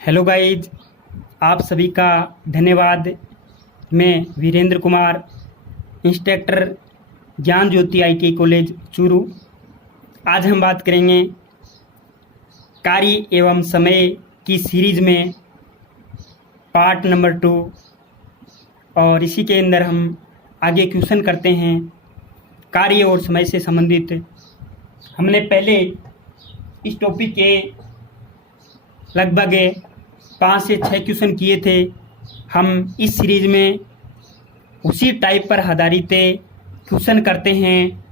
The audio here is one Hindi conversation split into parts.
हेलो गाइज, आप सभी का धन्यवाद। मैं वीरेंद्र कुमार, इंस्ट्रक्टर ज्ञान ज्योति आईटीआई कॉलेज चूरू। आज हम बात करेंगे कार्य एवं समय की सीरीज में पार्ट नंबर 2 और इसी के अंदर हम आगे क्वेश्चन करते हैं कार्य और समय से संबंधित। हमने पहले इस टॉपिक के लगभग 5 से 6 क्वेश्चन किए थे। हम इस सीरीज में उसी टाइप पर आधारित क्वेश्चन करते हैं।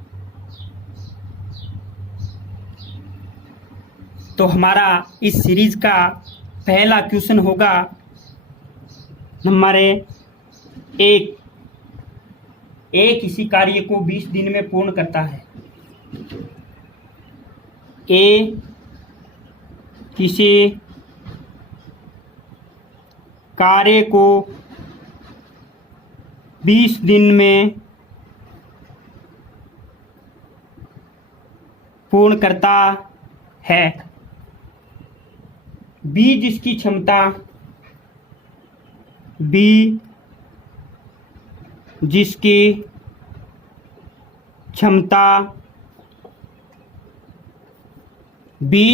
तो हमारा इस सीरीज का पहला क्वेश्चन होगा नंबर 1। किसी कार्य को 20 दिन में पूर्ण करता है। ए किसी कार्य को 20 दिन में पूर्ण करता है। बी जिसकी क्षमता ए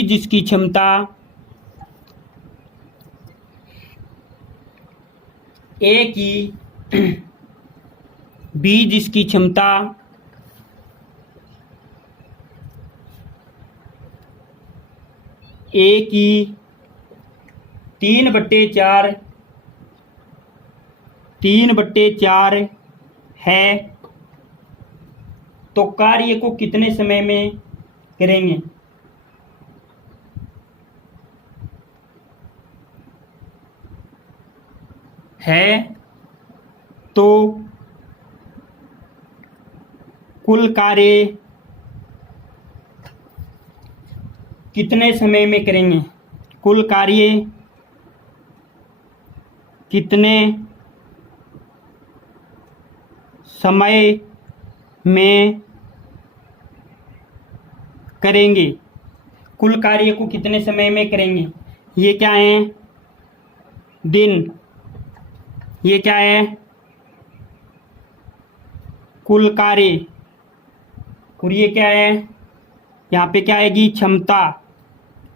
जिसकी क्षमता ए की 3/4 है, तो कार्य को कितने समय में करेंगे? है तो कुल कार्य कितने समय में करेंगे? कुल कार्य कितने समय में करेंगे? कुल कार्य को कितने समय में करेंगे? ये क्या है? दिन। ये क्या है? कुल कार्य। और ये क्या है? यहाँ पे क्या आएगी? क्षमता।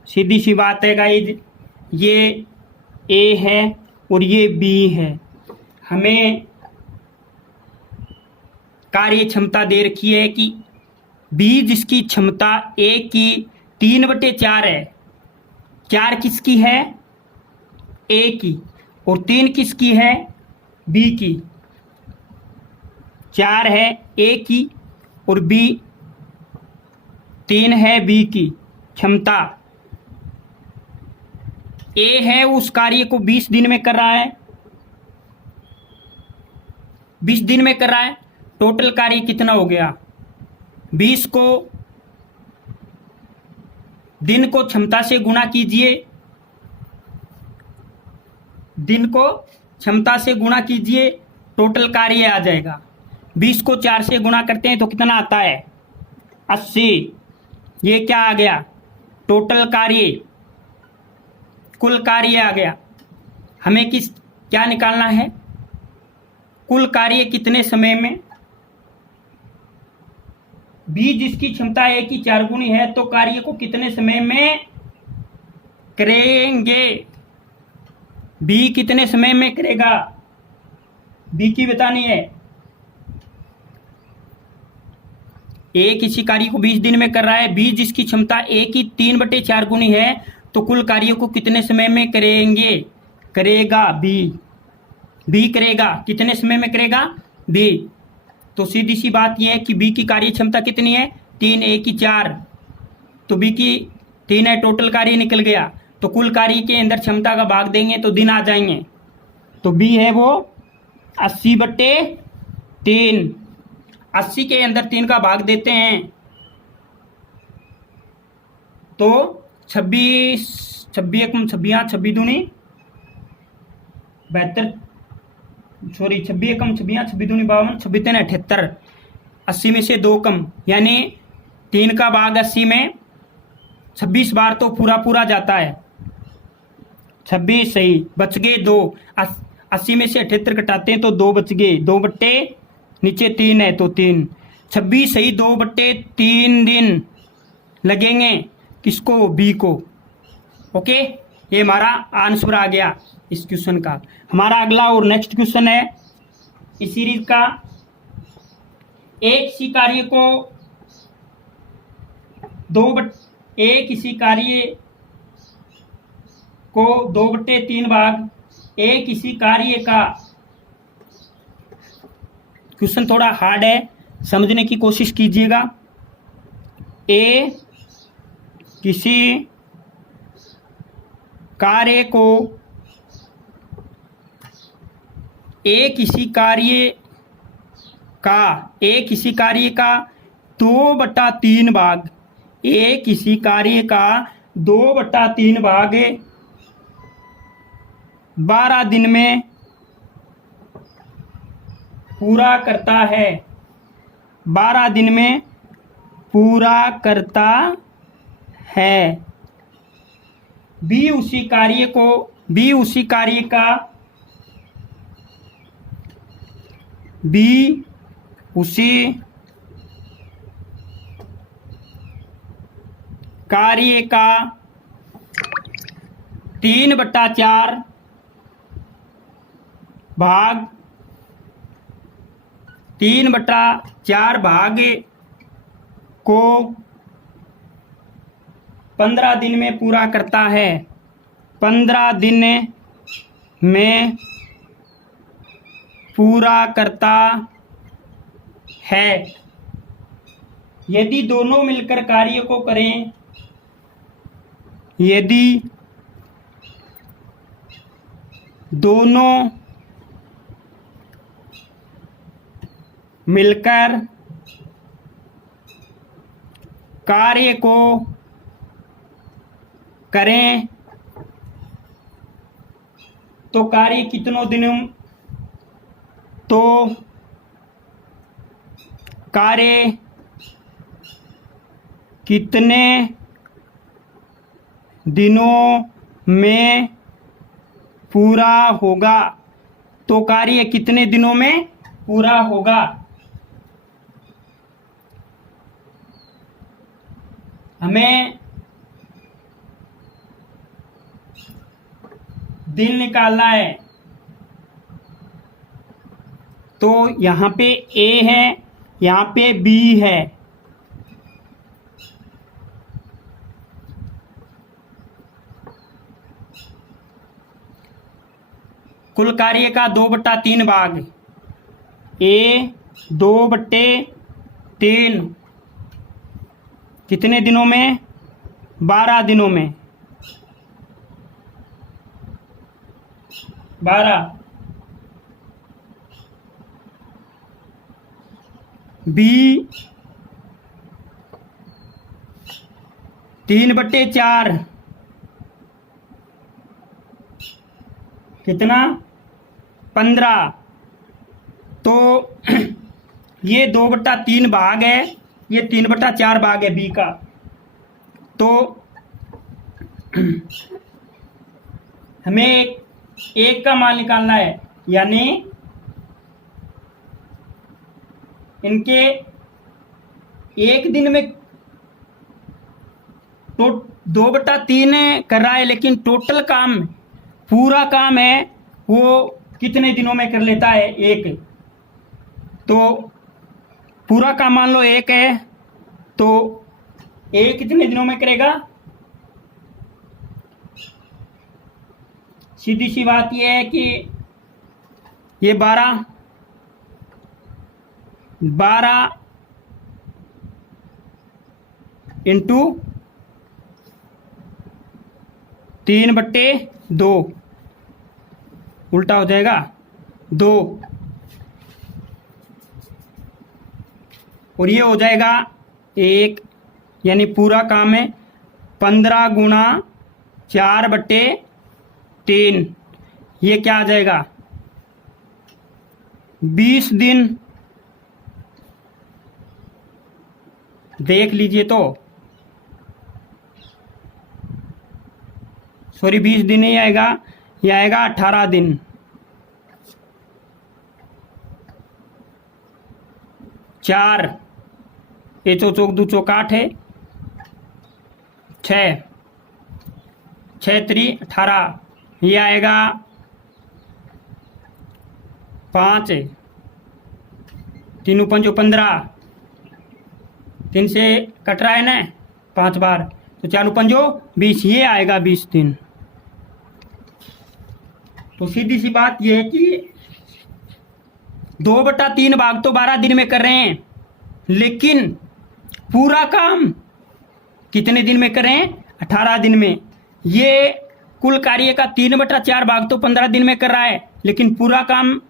सीधी सी बात है गाइज, ये ए है और ये बी है। हमें कार्य क्षमता दे रखी है कि बी जिसकी क्षमता ए की 3/4 है। 4 किसकी है? ए की। और 3 किसकी है? बी की। 4 है ए की और 3 है बी की क्षमता। ए है उस कार्य को 20 दिन में कर रहा है। 20 दिन में कर रहा है। टोटल कार्य कितना हो गया? 20 को दिन को क्षमता से गुणा कीजिए। दिन को क्षमता से गुणा कीजिए, टोटल कार्य आ जाएगा। 20 को 4 से गुणा करते हैं तो कितना आता है? 80। ये क्या आ गया? टोटल कार्य, कुल कार्य आ गया। हमें क्या निकालना है? कुल कार्य कितने समय में? बी जिसकी क्षमता ए की 4 गुनी है, तो कार्य को कितने समय में करेंगे? बी कितने समय में करेगा? बी की बतानी है। ए किसी कार्य को 20 दिन में कर रहा है। बी जिसकी क्षमता ए की 3/4 गुनी है, तो कुल कार्य को कितने समय में करेगा बी करेगा। कितने समय में करेगा? बी। तो सीधी सी बात यह है कि बी की कार्य क्षमता कितनी है? 3, ए की 4, तो बी की 3 है। टोटल कार्य निकल गया। तो कुल कार्य के अंदर क्षमता का भाग देंगे तो दिन आ जाएंगे। तो बी है वो 80/3। 80 के अंदर 3 का भाग देते हैं तो 26 एकम 26 26 दूनी 72, सॉरी 26 एकम 26 26 दूनी 52, 26 3 78। 80 में से 2 कम, यानी 3 का भाग 80 में 26 बार तो पूरा जाता है। 26 सही, बच गए 2। 80 में से 78 घटाते हैं तो 2 बच गए, 2 बट्टे नीचे 3 है तो 3। 26 सही, 2 बट्टे 3 दिन लगेंगे किसको, बी को। ओके, ये हमारा आंसर आ गया इस क्वेश्चन का। हमारा अगला और नेक्स्ट क्वेश्चन है इस सीरीज का। एक इसी कार्य को एक इसी कार्य को 2/3 भाग एक इसी कार्य का। क्वेश्चन थोड़ा हार्ड है, समझने की कोशिश कीजिएगा। ए किसी कार्य को एक इसी कार्य का 2/3 भाग, एक इसी कार्य का 2/3 भाग 12 दिन में पूरा करता है, 12 दिन में पूरा करता है। बी उसी कार्य का 3/4 भाग 3/4 भाग को 15 दिन में पूरा करता है, 15 दिन में पूरा करता है। यदि दोनों मिलकर कार्य को करें, यदि दोनों मिलकर कार्य को करें तो कार्य कितने दिनों में पूरा होगा, तो कार्य कितने दिनों में पूरा होगा। हमें दिन निकालना है, तो यहां पे ए है, यहां पे बी है। कुल कार्य का 2/3 भाग, ए 2/3 कितने दिनों में, 12 दिनों में, 12। बी 3/4 कितना, 15। तो ये 2/3 भाग है, ये 3/4 भाग है बी का। तो हमें एक का मान निकालना है, यानी इनके एक दिन में तो 2/3 कर रहा है, लेकिन टोटल काम, पूरा काम है वो कितने दिनों में कर लेता है, एक। तो पूरा काम मान लो एक है, तो एक कितने दिनों में करेगा। सीधी सी बात यह है कि ये 12 इंटू 3/2 उल्टा हो जाएगा 2, और ये हो जाएगा 1, यानी पूरा काम है 15 गुणा 4/3। ये क्या आ जाएगा, 20 दिन। देख लीजिए तो सॉरी 20 दिन नहीं आएगा, ये आएगा 18 दिन। 4 ये चौक 2 चौक 8 है, 6 6 3 18, ये आएगा 5 3 5 15, 3 से कट रहा है ना 5 बार, तो 4 5 20, ये आएगा 20 दिन। तो सीधी सी बात ये है कि 2/3 भाग तो 12 दिन में कर रहे हैं, लेकिन पूरा काम कितने दिन में कर रहे हैं? 18 दिन में। ये कुल कार्य का 3/4 भाग तो 15 दिन में कर रहा है, लेकिन पूरा काम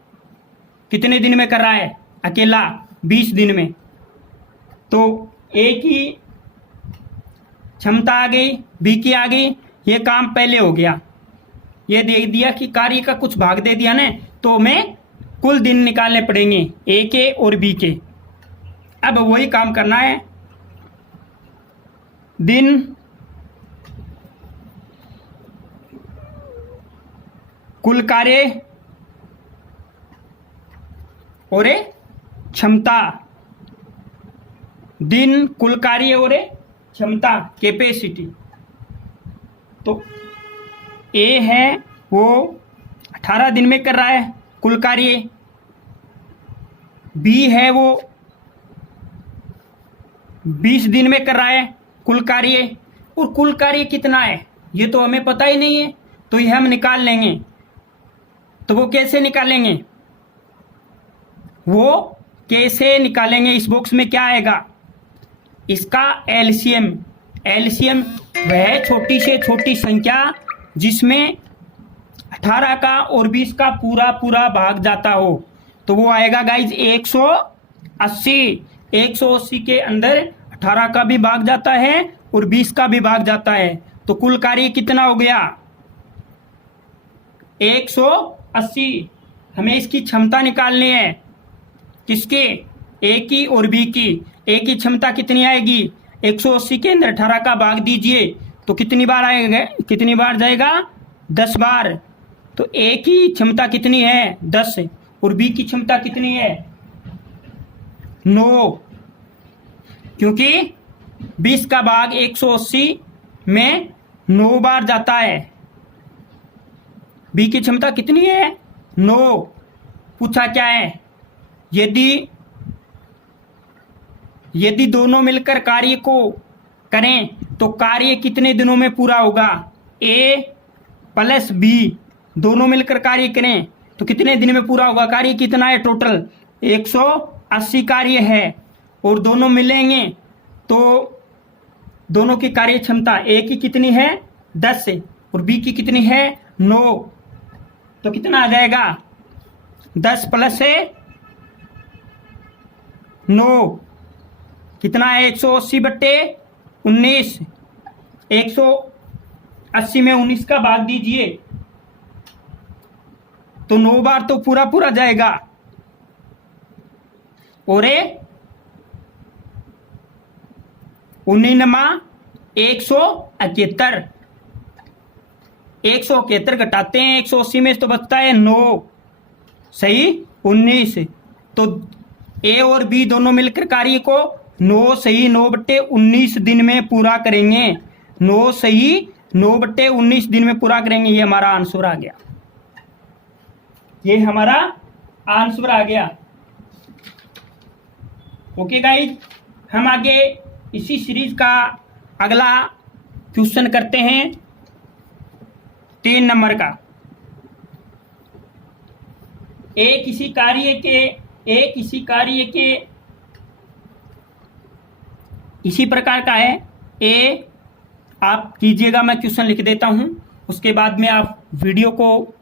कितने दिन में कर रहा है? अकेला 20 दिन में। तो ए की क्षमता आ गई, बी की आ गई, ये काम पहले हो गया। ये दे दिया कि कार्य का कुछ भाग दे दिया ना, तो हमें कुल दिन निकालने पड़ेंगे ए के और बी के। अब वही काम करना है, दिन कुल कार्य और क्षमता, दिन कुल कार्य और क्षमता कैपेसिटी। तो ए है वो 18 दिन में कर रहा है कुल कार्य, बी है वो 20 दिन में कर रहा है कुल कार्य। और कुल कार्य कितना है ये तो हमें पता ही नहीं है, तो ये हम निकाल लेंगे। तो वो कैसे निकालेंगे? वो कैसे निकालेंगे? इस बॉक्स में क्या आएगा? इसका एलसीएम। एलसीएम वह छोटी से छोटी संख्या जिसमें 18 का और 20 का पूरा पूरा भाग जाता हो, तो वो आएगा गाइज 180। 180 के अंदर 18 का भी भाग जाता है और 20 का भी भाग जाता है, तो कुल कार्य कितना हो गया? 180। हमें इसकी क्षमता निकालनी है, किसके? ए की और बी की। ए की क्षमता कितनी आएगी? 180 के अंदर 18 का भाग दीजिए तो कितनी बार आएगा? कितनी बार जाएगा? 10 बार। तो ए की क्षमता कितनी है? 10, और बी की क्षमता कितनी है? 9, क्योंकि 20 का भाग 180 में 9 बार जाता है। बी की क्षमता कितनी है? 9। पूछा क्या है? यदि दोनों मिलकर कार्य को करें तो कार्य कितने दिनों में पूरा होगा? ए प्लस बी दोनों मिलकर कार्य करें तो कितने दिन में पूरा होगा? कार्य कितना है टोटल? 180 कार्य है, और दोनों मिलेंगे तो दोनों की कार्य क्षमता ए की कितनी है? 10 और बी की कितनी है? 9। तो कितना आ जाएगा? 10 प्लस 9 कितना है? 180/19। 180 में 19 का भाग दीजिए तो 9 बार तो पूरा पूरा जाएगा, और 19 171। 171 घटाते हैं 180 में तो बचता है 9, सही 19। तो ए और बी दोनों मिलकर कार्य को 9 सही 9/19 दिन में पूरा करेंगे। 9 सही 9/19 दिन में पूरा करेंगे। ये हमारा आंसर आ गया। ये हमारा आंसर आ गया। ओके गाइज, हम आगे इसी सीरीज का अगला क्वेश्चन करते हैं 3 नंबर का। किसी कार्य के इसी प्रकार का है। आप कीजिएगा, मैं क्वेश्चन लिख देता हूं, उसके बाद में आप वीडियो को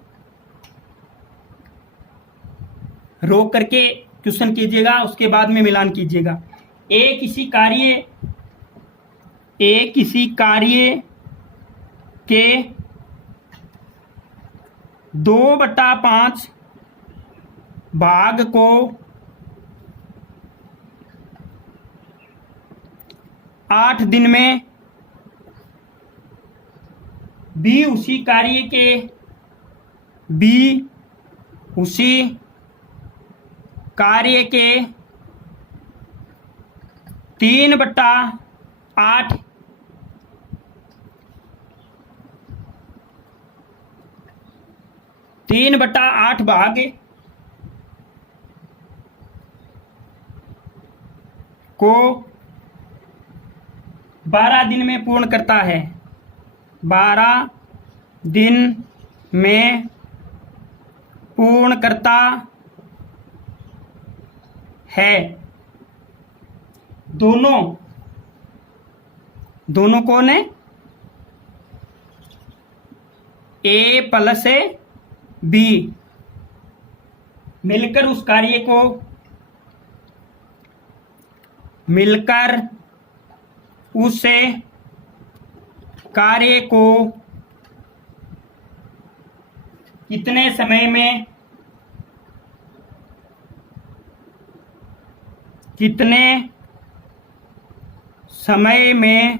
रोक करके क्वेश्चन कीजिएगा, उसके बाद में मिलान कीजिएगा। किसी कार्य के 2/5 भाग को 8 दिन में बी उसी कार्य के बी उसी कार्य के 3/8 3/8 भाग को 12 दिन में पूर्ण करता है। 12 दिन में पूर्ण करता है। दोनों कौन है? ए प्लस बी मिलकर उस कार्य को कितने समय में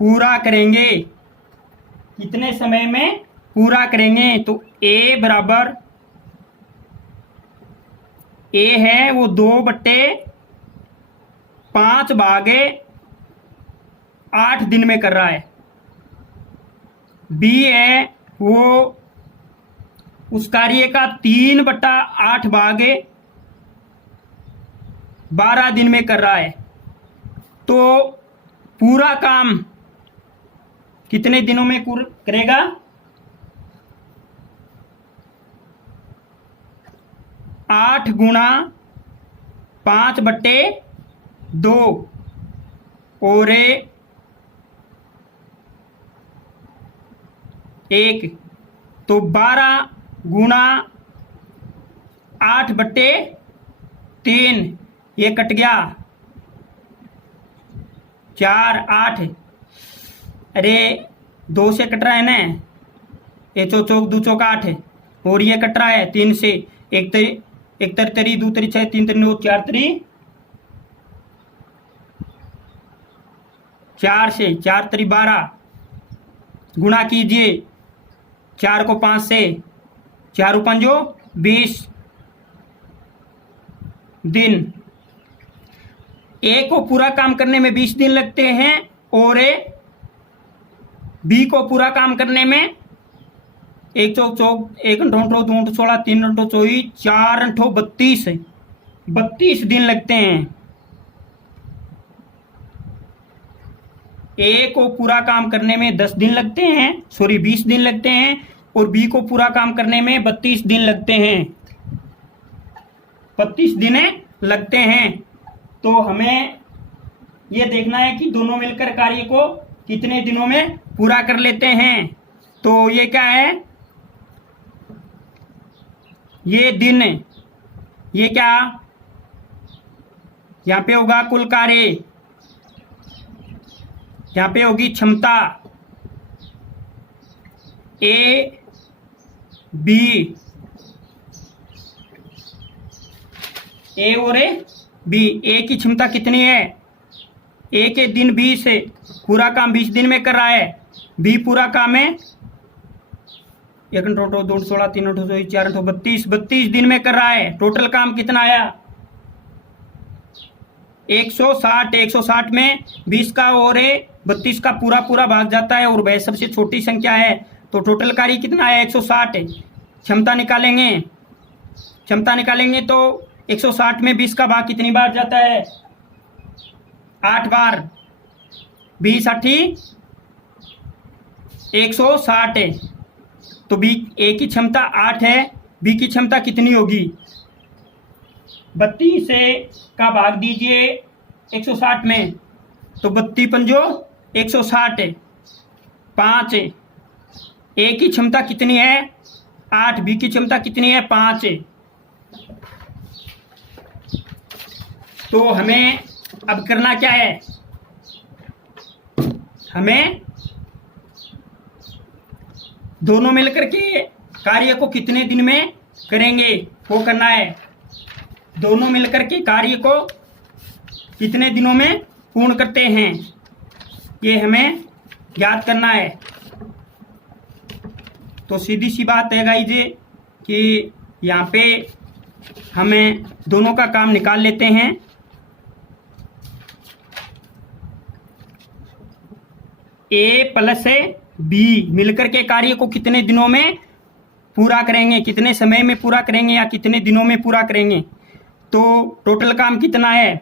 पूरा करेंगे? कितने समय में पूरा करेंगे? तो ए बराबर ए है वो 2/5 भागे 8 दिन में कर रहा है। बी है वो उस कार्य का 3/8 भागे 12 दिन में कर रहा है। तो पूरा काम कितने दिनों में करेगा? 8 गुणा 5/2 और 1 तो 12 गुणा 8/3 ये कट गया 4 8 अरे 2 से कट रहा है ना, ये चौक 2 चौक 8 और ये कट रहा है 3 से। एक तरी 2 तरी 6 3 तरी 9 4 तरी 4 से 4 तरी 12 गुणा कीजिए 4 को 5 से 4 पंजो 20 दिन। ए को पूरा काम करने में 20 दिन लगते हैं और बी को पूरा काम करने में 1 चौक 1 2 16 3 24 4 32 दिन लगते हैं। ए को पूरा काम करने में 10 दिन लगते हैं 20 दिन लगते हैं और बी को पूरा काम करने में 32 दिन लगते हैं 32 दिन लगते हैं। तो हमें यह देखना है कि दोनों मिलकर कार्य को कितने दिनों में पूरा कर लेते हैं। तो ये क्या है? ये दिन, ये क्या यहां पे होगा कुल कार्य, यहां पे होगी क्षमता ए बी ए और बी। ए की क्षमता कितनी है? ए के दिन 20 है, पूरा काम 20 दिन में कर रहा है। बी पूरा काम है 1 2 16 3 4 32 दिन में कर रहा है। टोटल काम कितना आया? 160 में 20 का और 32 का पूरा भाग जाता है और वह सबसे छोटी संख्या है। तो टोटल कार्य कितना है? 160। क्षमता निकालेंगे तो 160 में 20 का भाग कितनी बार जाता है? 8 बार। 20 8 160 है। तो बी ए की क्षमता 8 है, बी की क्षमता कितनी होगी? 32 का भाग दीजिए 160 में तो 32 पंजो 160 है 5 है। ए की क्षमता कितनी है? 8। बी की क्षमता कितनी है? 5 है। तो हमें अब करना क्या है? हमें दोनों मिलकर के कार्य को कितने दिन में करेंगे वो करना है। दोनों मिलकर के कार्य को कितने दिनों में पूर्ण करते हैं। ये हमें ज्ञात करना है। तो सीधी सी बात है गाइज कि यहाँ पे हमें दोनों का काम निकाल लेते हैं। ए प्लस बी मिलकर के कार्य को कितने दिनों में पूरा करेंगे, कितने समय में पूरा करेंगे या कितने दिनों में पूरा करेंगे। तो टोटल काम कितना है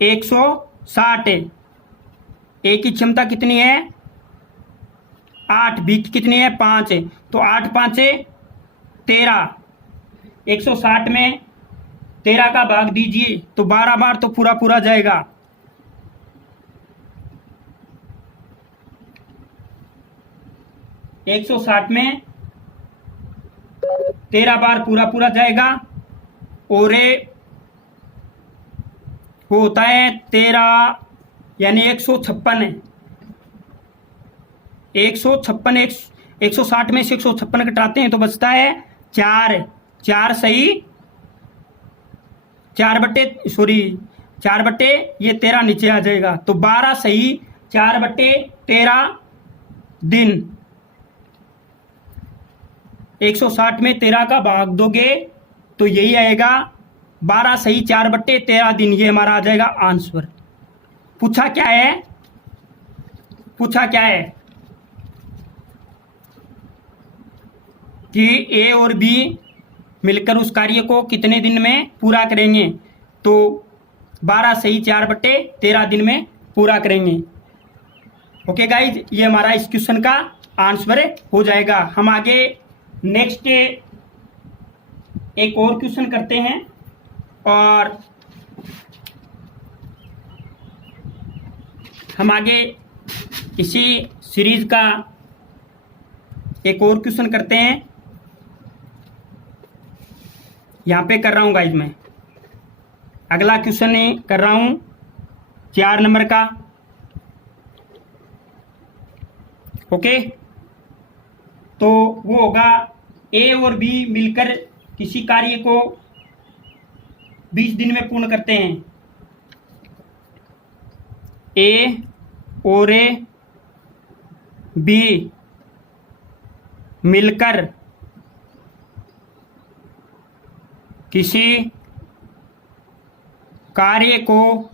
160। ए की क्षमता कितनी है 8, बी की कितनी है 5 है। तो 8 5 13, 160 में 13 का भाग दीजिए तो 12 बार तो पूरा पूरा जाएगा। एक 160 में 13 बार पूरा पूरा जाएगा और वो होता है 13 यानी 156 है। 160 में से 156 घटाते हैं तो बचता है 4 सही 4 बटे ये 13 नीचे आ जाएगा तो 12 सही 4/13 दिन। 160 में 13 का भाग दोगे तो यही आएगा 12 सही 4/13 दिन। ये हमारा आ जाएगा आंसर। पूछा क्या है कि ए और बी मिलकर उस कार्य को कितने दिन में पूरा करेंगे। तो 12 सही 4/13 दिन में पूरा करेंगे। ओके गाइज, ये हमारा इस क्वेश्चन का आंसर हो जाएगा। हम आगे नेक्स्ट एक और क्वेश्चन करते हैं और हम आगे इसी सीरीज का एक और क्वेश्चन करते हैं। यहाँ पे कर रहा हूँ गाइज, मैं अगला क्वेश्चन कर रहा हूँ 4 नंबर का। ओके, तो वो होगा ए और बी मिलकर किसी कार्य को 20 दिन में पूर्ण करते हैं। ए और बी मिलकर किसी कार्य को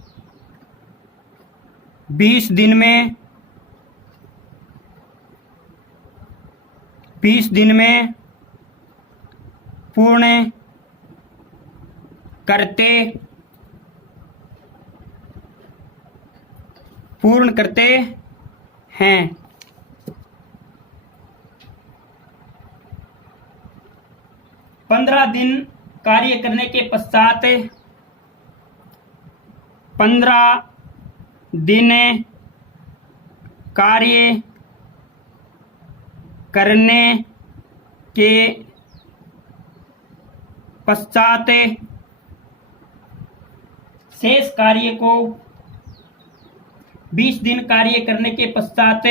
20 दिन में पूर्ण करते हैं। 15 दिन कार्य करने के पश्चात 15 दिन कार्य करने के पश्चात शेष कार्य को 20 दिन कार्य करने के पश्चात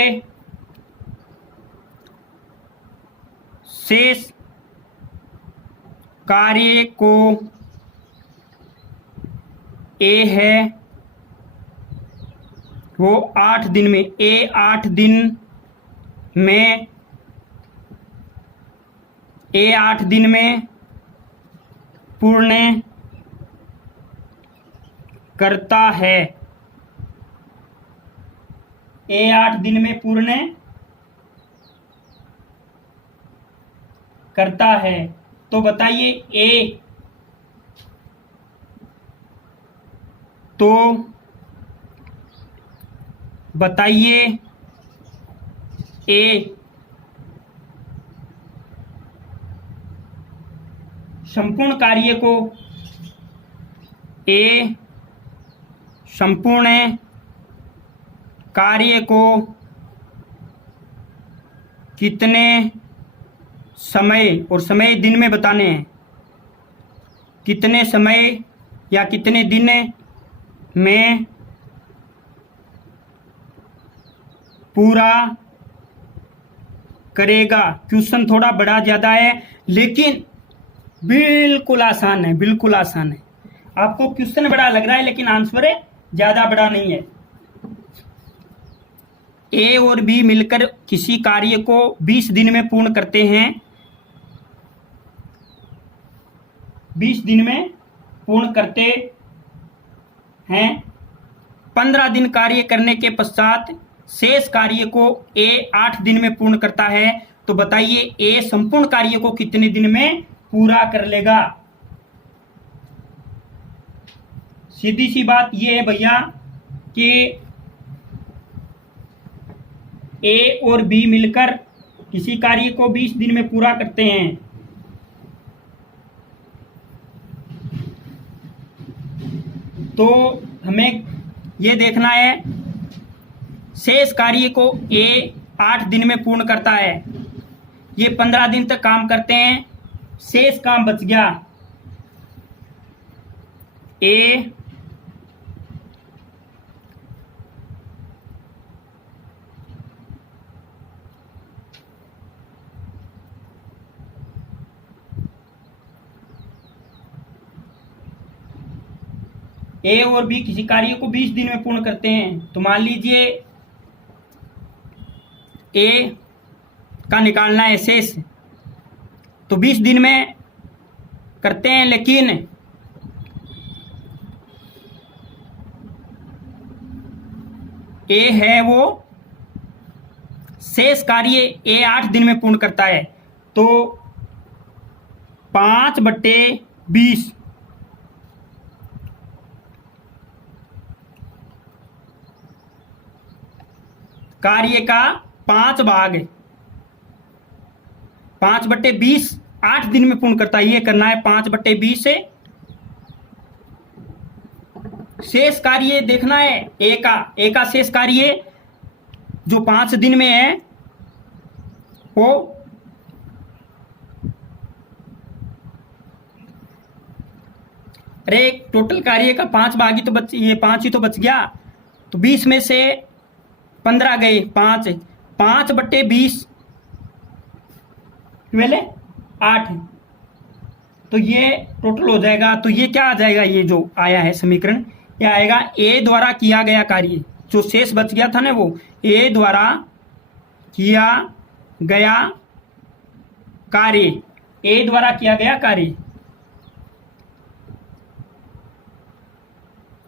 शेष कार्य को ए है वो 8 दिन में 8 दिन में पूर्ण करता है। 8 दिन में पूर्ण करता है। तो बताइए ए संपूर्ण कार्य को कितने समय, और समय दिन में बताने हैं, कितने समय या कितने दिन में पूरा करेगा। क्वेश्चन थोड़ा बड़ा ज़्यादा है लेकिन बिल्कुल आसान है, बिल्कुल आसान है। आपको क्वेश्चन बड़ा लग रहा है लेकिन आंसर ज़्यादा बड़ा नहीं है। ए और बी मिलकर किसी कार्य को 20 दिन में पूर्ण करते हैं, 20 दिन में पूर्ण करते हैं, 15 दिन कार्य करने के पश्चात शेष कार्य को ए 8 दिन में पूर्ण करता है, तो बताइए ए संपूर्ण कार्य को कितने दिन में पूरा कर लेगा। सीधी सी बात यह है भैया कि ए और बी मिलकर किसी कार्य को 20 दिन में पूरा करते हैं, तो हमें यह देखना है शेष कार्य को ए 8 दिन में पूर्ण करता है, ये 15 दिन तक काम करते हैं, शेष काम बच गया ए और बी किसी कार्य को 20 दिन में पूर्ण करते हैं, तो मान लीजिए ए का निकालना है शेष, तो 20 दिन में करते हैं, लेकिन ए है वो शेष कार्य ए 8 दिन में पूर्ण करता है, तो 5/20 कार्य का 5 भाग 5/20 8 दिन में पूर्ण करता है, ये करना है 5/20 से शेष कार्य देखना है ए का शेष कार्य जो 5 दिन में है वो अरे टोटल कार्य का 5 भाग ही तो बच, ये 5 ही तो बच गया, तो 20 में से 15 गए, 5/20 वेले 8, तो ये टोटल हो जाएगा। तो ये क्या आ जाएगा, ये जो आया है समीकरण, ये आएगा ए द्वारा किया गया कार्य, जो शेष बच गया था ना वो ए द्वारा किया गया कार्य, ए द्वारा किया गया कार्य,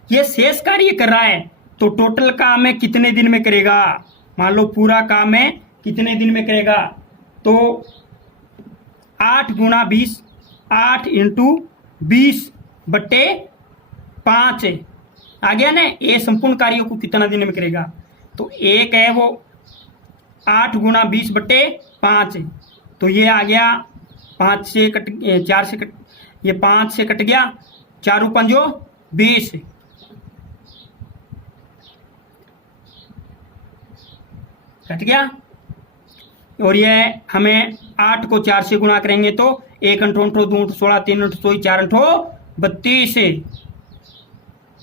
ये शेष कार्य कर रहा है, तो टोटल काम है कितने दिन में करेगा, मान लो पूरा काम है कितने दिन में करेगा, तो 8 × 20 8 × 20/5 आ गया ना। ए संपूर्ण कार्यों को कितना दिन में करेगा, तो एक है वो 8 × 20/5, तो ये आ गया 5 से कट 4 से कट, ये 5 से कट गया, 4 × 5 = 20 कट गया, और ये हमें 8 को 4 से गुणा करेंगे तो 1 × 8 = 2 × 16 3 × 24 4 ×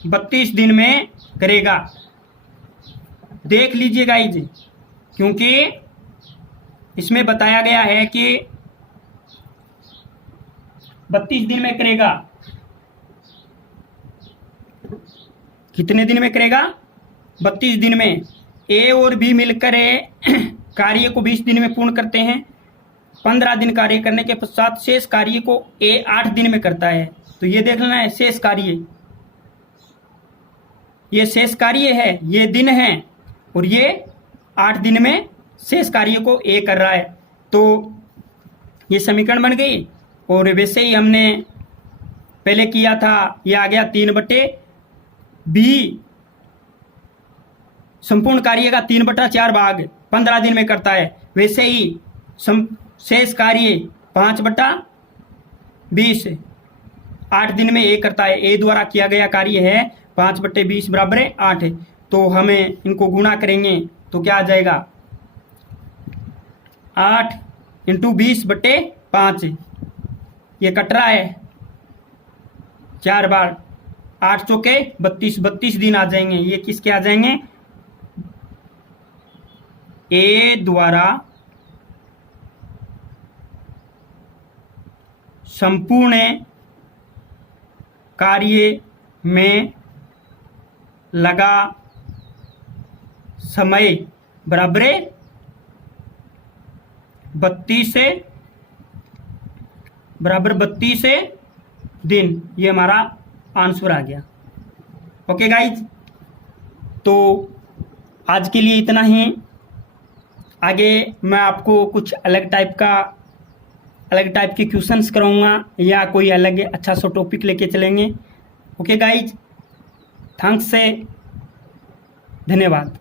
32 दिन में करेगा। देख लीजिएगा इज, क्योंकि इसमें बताया गया है कि 32 दिन में करेगा। कितने दिन में करेगा, 32 दिन में। ए और बी मिलकर कार्य को 20 दिन में पूर्ण करते हैं, 15 दिन कार्य करने के पश्चात शेष कार्य को ए 8 दिन में करता है, तो ये देख लेना है शेष कार्य, ये शेष कार्य है, ये दिन है, और ये 8 दिन में शेष कार्य को ए कर रहा है, तो ये समीकरण बन गई। और वैसे ही हमने पहले किया था, ये आ गया 3/b, संपूर्ण कार्य का 3/4 भाग 15 दिन में करता है, वैसे ही शेष कार्य 5/20 8 दिन में ए करता है। ए द्वारा किया गया कार्य है 5/20 = 8, तो हमें इनको गुणा करेंगे तो क्या आ जाएगा, 8 × 20/5, ये कट रहा है 4 बार, 8 चौके 32 दिन आ जाएंगे। ये किसके आ जाएंगे, ए द्वारा संपूर्ण कार्य में लगा समय बराबरे 32 से बराबर 32 से दिन, ये हमारा आंसर आ गया। ओके गाइज, तो आज के लिए इतना ही। आगे मैं आपको कुछ अलग टाइप के क्वेश्चंस कराऊंगा या कोई अलग अच्छा सा टॉपिक लेके चलेंगे। ओके गाइज, थैंक्स से धन्यवाद।